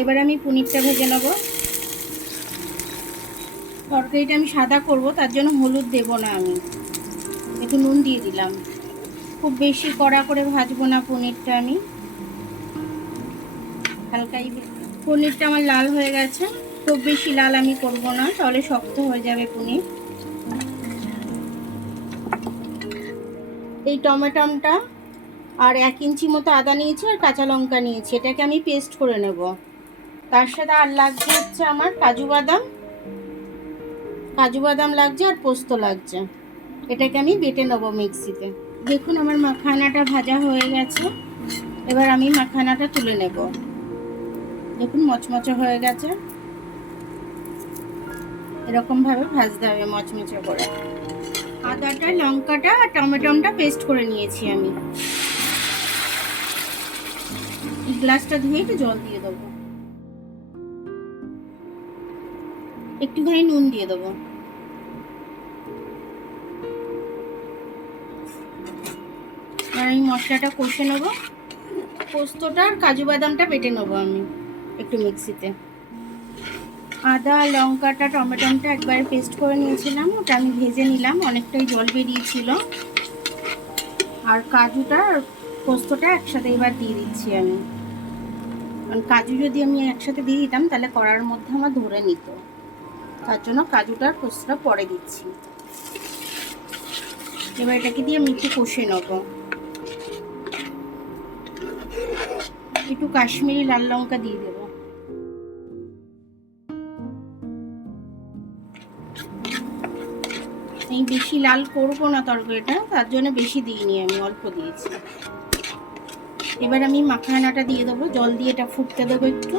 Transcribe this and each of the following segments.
এবার আমি পনিরটা ভেজে নেব। তরকারিটা আমি সাদা করব, তার জন্য হলুদ দেব না, আমি একটু নুন দিয়ে দিলাম। খুব বেশি কড়া করে ভাজবো না পনিরটা, আমি হালকাই। পনিরটা আমার লাল হয়ে গেছে, খুব বেশি লাল আমি করব না, তাহলে শক্ত হয়ে যাবে পনির। এই টমেটোটা আর 1 ইঞ্চি মতো আদা নিয়েছি আর কাঁচা লঙ্কা নিয়েছি, এটাকে আমি পেস্ট করে নেব। তার সাথে আর লাগছে হচ্ছে আমার কাজু বাদাম লাগছে আর পোস্ত লাগছে, এটাকে আমি বেটে নেব মিক্সিতে। দেখুন আমার মাখানাটা ভাজা হয়ে গেছে, এবার আমি মাখানাটা তুলে নেব। দেখুন মচমচে হয়ে গেছে, এরকম ভাবে ভাজতে হবে মচমচে করে। আদাটা, লঙ্কাটা আর টমেটোটা পেস্ট করে নিয়েছি আমি। এই গ্লাসটা ধুয়ে একটু জল দিয়ে দেবো, একটুখানি নুন দিয়ে দেবো। আর আমি মশলাটা কষে নেব। পোস্তটা আর কাজু বাদামটা বেটে নেবো আমি একটু মিক্সিতে। আদা, লঙ্কাটা, টমেটোটা একবারে পেস্ট করে নিয়েছিলাম, ওটা আমি ভেজে নিলাম, অনেকটাই জল বেরিয়েছিল। আর কাজুটা আর পোস্তটা একসাথে এবার দিয়ে দিচ্ছি আমি, কারণ কাজু যদি আমি একসাথে দিয়ে দিতাম তাহলে কড়ার মধ্যে আমার ধরে নিত, তার জন্য কাজুটা আর পোস্তটা পরে দিচ্ছি। এবার এটাকে দিয়ে আমি একটু কষে নেব। একটু কাশ্মীরি লাল লঙ্কা দিয়ে দেব। এই বেশি লাল করবো না তরকারিটা, তার জন্য বেশি দিইনি, আমি অল্প দিয়েছি। এবার আমি মাখানাটা দিয়ে দেবো, জল দিয়ে এটা ফুটতে দেবো একটু।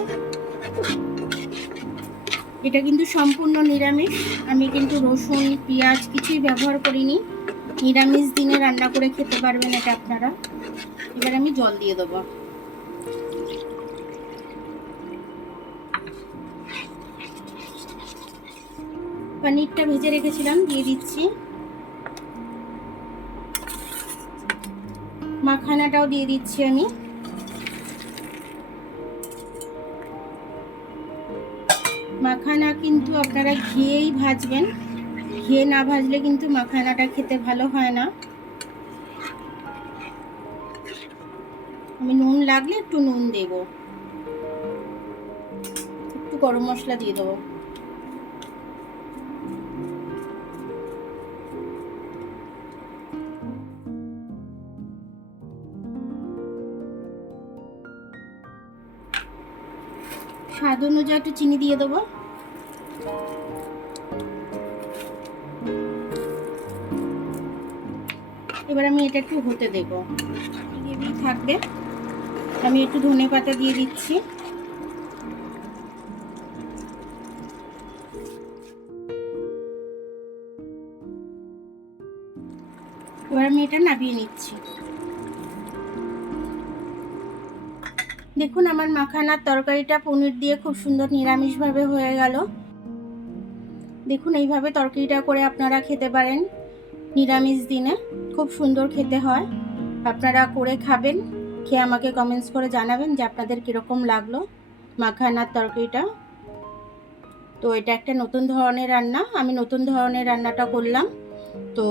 এটা কিন্তু সম্পূর্ণ নিরামিষ, আমি কিন্তু রসুন পেঁয়াজ কিছুই ব্যবহার করিনি। নিরামিষ দিনে রান্না করে খেতে পারবেন এটা আপনারা। এবার আমি জল দিয়ে দেবো। পনিরটা ভেজে রেখেছিলাম দিয়ে দিচ্ছি, মাখানাটাও দিয়ে দিচ্ছি আমি। মাখানা কিন্তু আপনারা ঘিয়েই ভাজবেন, ঘিয়ে না ভাজলে কিন্তু মাখানাটা খেতে ভালো হয় না। আমি নুন লাগলে একটু নুন দেব, একটু গরম মশলা দিয়ে দেবো। স্বাদ অনুযায়ী একটু চিনি দিয়ে দেবো। এবার আমি এটা একটু হতে দেবো, গ্রেভি থাকবে। আমি একটু ধনেপাতা দিয়ে দিচ্ছি। এবার আমি এটা নামিয়ে নিচ্ছি। দেখুন আমার মাখানার তরকারিটা পনির দিয়ে খুব সুন্দর নিরামিষভাবে হয়ে গেল। দেখুন এইভাবে তরকারিটা করে আপনারা খেতে পারেন নিরামিষ দিনে, খুব সুন্দর খেতে হয়। আপনারা করে খাবেন, খেয়ে আমাকে কমেন্টস করে জানাবেন যে আপনাদের কীরকম লাগলো মাখানার তরকারিটা। তো এটা একটা নতুন ধরনের রান্না, আমি নতুন ধরনের রান্নাটা করলাম। তো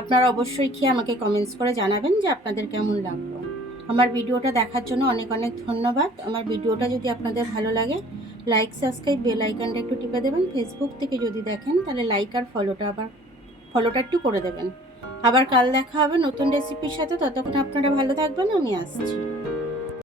আপনারা অবশ্যই খেয়ে আমাকে কমেন্টস করে জানাবেন যে আপনাদের কেমন লাগলো। আমার ভিডিওটা দেখার জন্য অনেক অনেক ধন্যবাদ। আমার ভিডিওটা যদি আপনাদের ভালো লাগে লাইক, সাবস্ক্রাইব, বেল আইকনটা একটু টিপে দেবেন। ফেসবুক থেকে যদি দেখেন তাহলে লাইক আর ফলোটা একটু করে দেবেন। আবার কাল দেখা হবে নতুন রেসিপির সাথে, ততক্ষণ আপনারা ভালো থাকবেন, আমি আসছি।